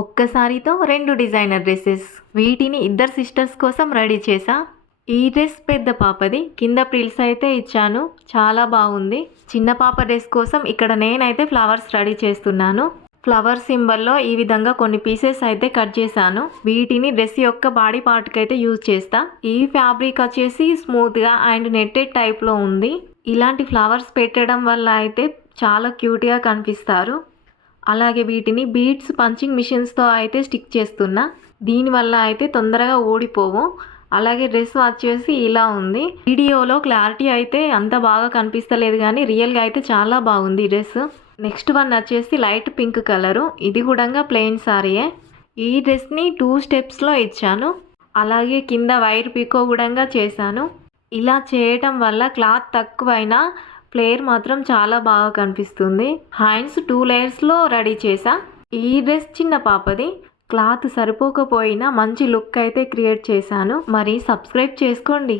ఒక్కసారితో 2 designer dresses. వీటిని ఇద్దరు sisters కోసం రెడీ చేశా. ఈ డ్రెస్ పెద్ద పాపది. కింద ప్రిల్స్ అయితే ఇచ్చాను. చాలా బాగుంది. చిన్న పాప డ్రెస్ కోసం ఇక్కడ నేనైతే ఫ్లవర్స్ రెడీ చేస్తున్నాను. ఫ్లవర్ సింబల్లో ఈ విధంగా కొన్ని పీసెస్ అయితే కట్ చేశాను. వీటిని డ్రెస్ యొక్క బాడీ పార్ట్కి అయితే యూజ్ చేస్తా. ఈ ఫ్యాబ్రిక్ వచ్చేసి స్మూత్గా అండ్ నెట్టెడ్ టైప్లో ఉంది. ఇలాంటి ఫ్లవర్స్ పెట్టడం వల్ల అయితే చాలా క్యూట్గా కనిపిస్తారు. అలాగే వీటిని బీడ్స్ పంచింగ్ మిషన్స్తో అయితే స్టిక్ చేస్తున్నా. దీనివల్ల అయితే తొందరగా ఊడిపోవు. అలాగే డ్రెస్ వచ్చేసి ఇలా ఉంది. వీడియోలో క్లారిటీ అయితే అంత బాగా కనిపిస్తలేదు కానీ రియల్గా అయితే చాలా బాగుంది ఈ డ్రెస్. నెక్స్ట్ వన్ వచ్చేసి లైట్ పింక్ కలరు. ఇది కూడా ప్లెయిన్ సారీయే. ఈ డ్రెస్ని 2 స్టెప్స్లో ఇచ్చాను. అలాగే కింద వైర్ పికో కూడా చేశాను. ఇలా చేయటం వల్ల క్లాత్ తక్కువైనా ఫ్లేర్ మాత్రం చాలా బాగా కనిపిస్తుంది. హ్యాండ్స్ 2 లేయర్స్లో రెడీ చేశా. ఈ డ్రెస్ చిన్న పాపది. క్లాత్ సరిపోకపోయినా మంచి లుక్ అయితే క్రియేట్ చేశాను. మరి సబ్స్క్రైబ్ చేసుకోండి.